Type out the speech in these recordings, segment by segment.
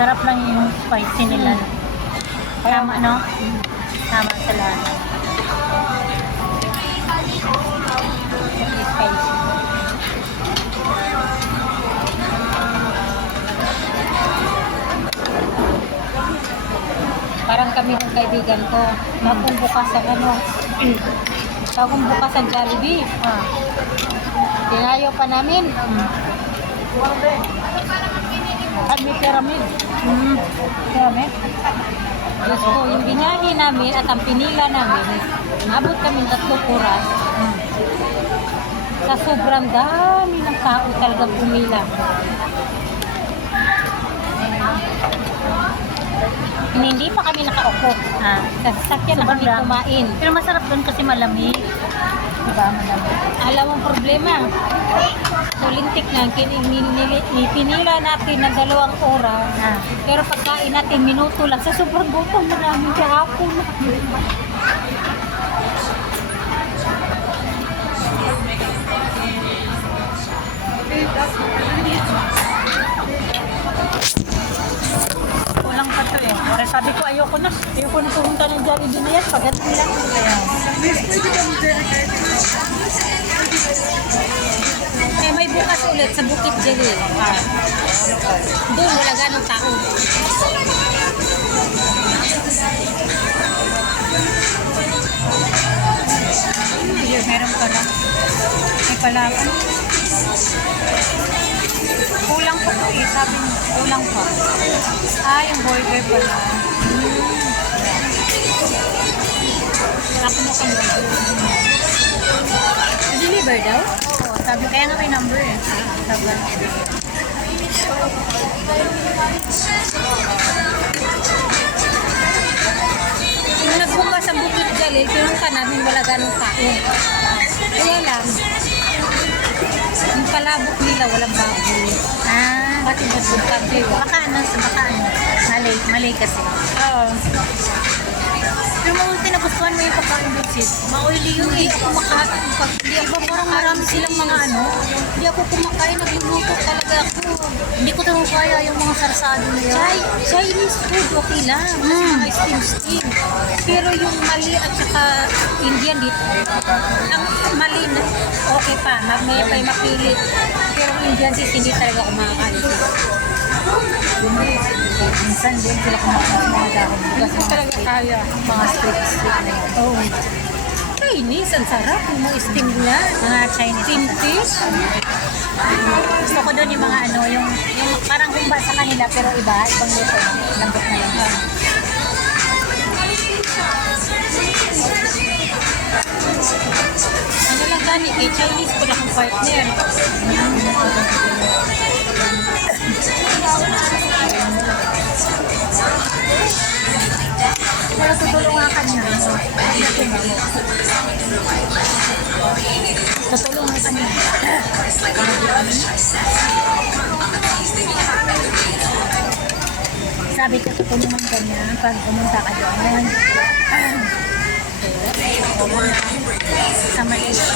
Sarap lang yung spicy nila. Tama, no? Tama sa lahat. Spicy. Parang kami ng kaibigan ko, bagong bukas ang bagong bukas ang Jollibee. Tinayo pa namin. At may pyramid. Pyramid? Diyos ko, yung binahi namin at ang pinila namin, nabot kami 3 oras. Sa sobrang dami ng tao talagang pumila. Hindi pa kami nakaupo. Sa sasakyan na kami Sobrang kumain. Pero masarap doon kasi malamig. Diba? Malamig. Alam mo ang problema. So, lintik na. Pinila natin ng 2 oras. Pero pagkain natin, minuto lang. Sa sobrang gutom na namin kahapon. Kulang pa to eh. Kaya sabi ko ayoko na pumunta ng Jollibee na yan. Pagdating nila. Kaya. Eh, may bukas ulit sa Bukit Jalil. Doon, wala ganong tao. Meron pala. May pala. Kulang pa to eh. Sabi mo, kulang pa. Yung burger pala. Ako mo kang deliver daw? Oo, sabi kaya nga may number eh. Sabi. Nung nagbukas ang Bukit Jalil, pinunta namin wala ganong tao. Kaya lang, yung palabok nila walang baboy. Pati ba kayo? Baka ano. Malay kasi. Oo. Pero mga tinagustuhan mo yung pagkain doon, sis. Ma-oily yun Hindi eh. ako kumakain. Hindi ako Parang marami silang mga ano. Hindi ako kumakain. Nagluluto talaga ako. Hindi ko talaga kaya yung mga sarsado na yan. Chinese food, okay lang. Kasi mga steam. Pero yung Mali at saka Indian dito, ang Mali na okay pa. May pa mapilit. Pero Indian sis, hindi talaga kumakain. Minsan din sila kumakain mga dahon. Hindi ko talaga kaya. Mga street na yan. Oo. Chinese, ang sarap. Yung mga steam na. Mga Chinese. Steam fish. Gusto ko doon yung mga ano, yung parang humba sa kanila pero iba, ibang luto. Lambot na lang. Ano lang gani, kay Chinese ko na kong partner. Pero tutulungan ka niya. Tutulungan ka niya. Sabi ko tutulungan ka niya pag pumunta ka doon. Sa Malaysia.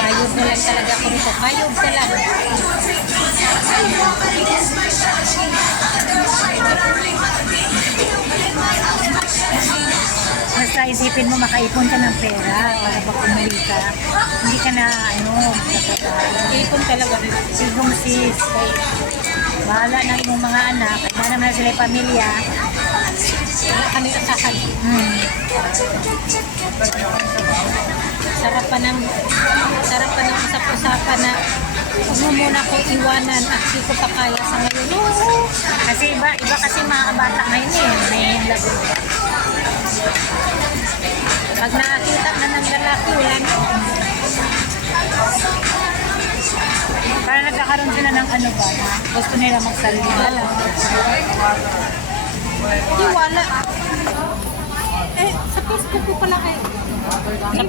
Kayod na lang talaga ako nito. Kayod ka lang. Basta isipin mo makaipon ka ng pera para pag umuli ka. Hindi ka na Ipon talaga. sigong sis. Bahala na yung mga anak. Kaya naman sila yung pamilya. Kami kasakal. Sarap pa ng usap-usapan na huwag mo muna ko iwanan at di ko pa kaya sa ngayon. Kasi iba kasi mga bata ngayon eh. May lago. Pag nakakita na ng lalaki, wala na. Parang nagkakaroon sila ng ano ba na gusto nila magsarili. Di wala. Eh, sa Facebook ko pala kayo. Sa